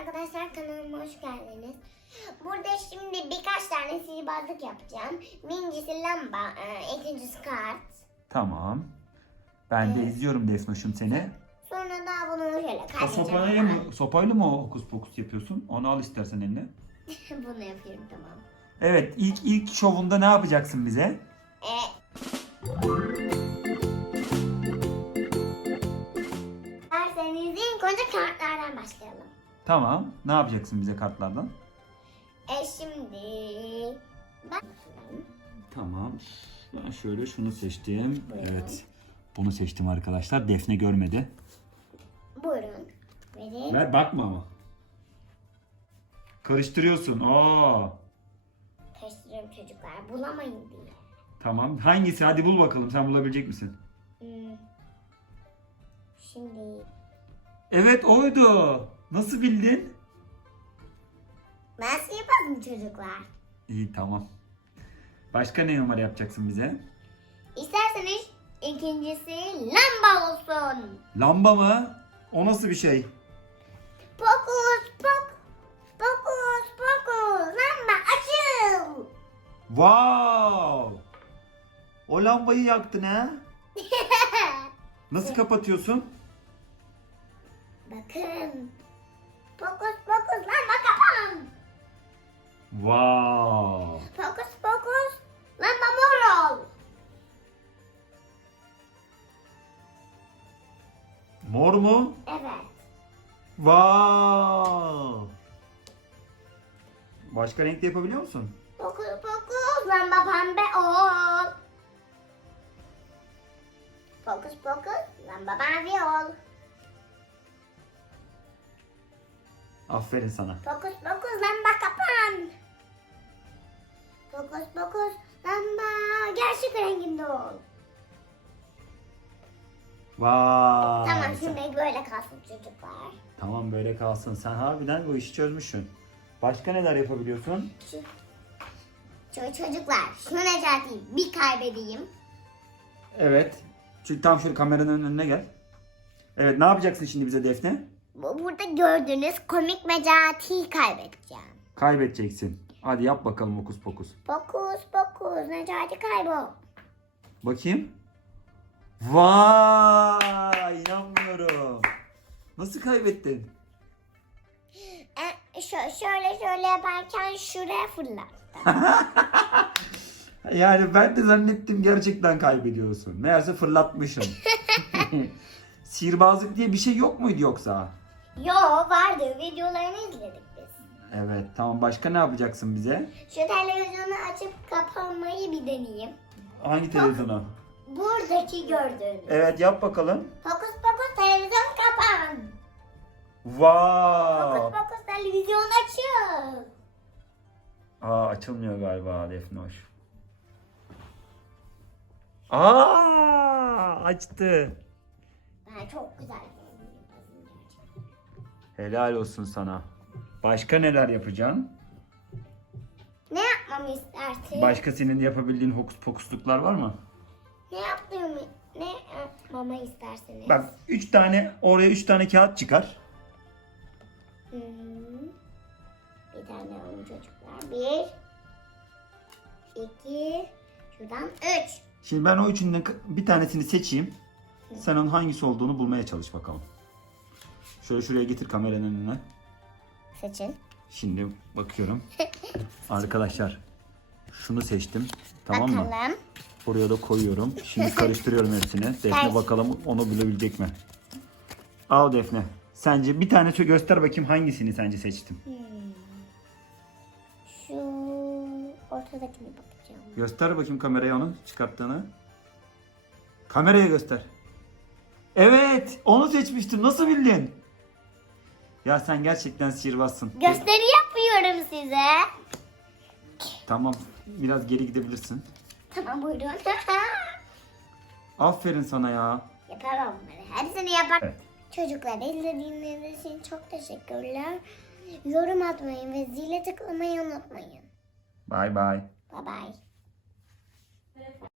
arkadaşlar kanalıma hoş geldiniz. Burada şimdi birkaç tane sihirbazlık yapacağım. Birincisi lamba, e, ikincisi kart. Tamam. Ben de Evet. izliyorum Defnoş'um seni. Sonra da bunu şöyle kaydedeceğim. sopayla mı, sopayla mı o hokus pokus yapıyorsun? Onu al istersen eline. bunu yapıyorum tamam. Evet ilk ilk şovunda ne yapacaksın bize? E, İsterseniz ilk önce kartlardan başlayalım. Tamam. Ne yapacaksın bize kartlardan? E şimdi ben Tamam. Ben şöyle şunu seçtim. Buyurun. Evet. Bunu seçtim arkadaşlar. Defne görmedi. buyurun. Verin. Ver bakma ama. Karıştırıyorsun. Aa. Karıştırıyorum çocuklar bulamayın diye. Tamam. Hangisi? Hadi bul bakalım. Sen bulabilecek misin? Hmm. Şimdi Evet oydu. Nasıl bildin? ben sihirbazım çocuklar. İyi tamam. Başka ne numara yapacaksın bize? İsterseniz ikincisi lamba olsun. Lamba mı? O nasıl bir şey? Pokus pok. Pokus pokus. Lamba açıl. Wow! O lambayı yaktın ha? Nasıl kapatıyorsun? Bakın. Pokus pokus lamba kapan. Wow! Pokus pokus lamba mor ol. Mor mu? Evet. Wow! Başka renkte yapabiliyor musun? Pokus pokus lamba pembe ol. Pokus pokus lamba mavi ol. Aferin sana. Fokus fokus lamba kapan. Fokus fokus lamba gerçek renginde ol. Vay! Tamam şimdi böyle kalsın çocuklar. Tamam böyle kalsın. Sen harbiden bu işi çözmüşsün. Başka neler yapabiliyorsun? Şu, şu çocuklar şu Necati'yi bir kaybedeyim. Evet. Çünkü tam şöyle kameranın önüne gel. Evet ne yapacaksın şimdi bize Defne? Bu burada gördüğünüz komik Necati'yi kaybedeceğim. Kaybedeceksin. Hadi yap bakalım okus pokus. Fokus fokus Necati kaybol. Bakayım. Vay inanmıyorum. Nasıl kaybettin? E, şö- şöyle şöyle yaparken şuraya fırlattım. Yani ben de zannettim gerçekten kaybediyorsun. Meğerse fırlatmışım. Sihirbazlık diye bir şey yok muydu yoksa? Yo vardı videolarını izledik biz. Evet tamam başka ne yapacaksın bize? Şu televizyonu açıp kapanmayı bir deneyeyim. Hangi televizyonu? Buradaki gördüğünüz. Evet yap bakalım. Fokus fokus televizyon kapan. Wow. Fokus fokus televizyon açıl. Aa açılmıyor galiba Defnoş. Aa açtı. Ben çok güzel. Helal olsun sana. Başka neler yapacaksın? Ne yapmamı istersin? Başka senin yapabildiğin hokus pokusluklar var mı? Ne yaptığımı, ne yapmamı istersiniz? Bak 3 tane oraya 3 tane kağıt çıkar. Hı. Bir tane oyun çocuklar. Bir. iki, Şuradan üç. Şimdi ben o üçünden bir tanesini seçeyim. Sen onun hangisi olduğunu bulmaya çalış bakalım. Şöyle şuraya getir kameranın önüne. Seçin. Şimdi bakıyorum. Arkadaşlar şunu seçtim. Tamam mı? Bakalım. Buraya da koyuyorum. Şimdi karıştırıyorum hepsini. Defne bakalım onu bilebilecek mi? Al Defne. Sence bir tane göster bakayım hangisini sence seçtim. Hmm. Şu ortadakine bakacağım. Göster bakayım kameraya onu çıkarttığını. Kameraya göster. Evet, onu seçmiştim. Nasıl bildin? Ya sen gerçekten sihirbazsın. Gösteri yapıyorum size. Tamam, biraz geri gidebilirsin. Tamam buyurun. Aferin sana ya. Yapamam bunları. Hepsini yapar. Evet. Çocuklar izlediğiniz için çok teşekkürler. Yorum atmayı ve zile tıklamayı unutmayın. Bye bye. Bye bye.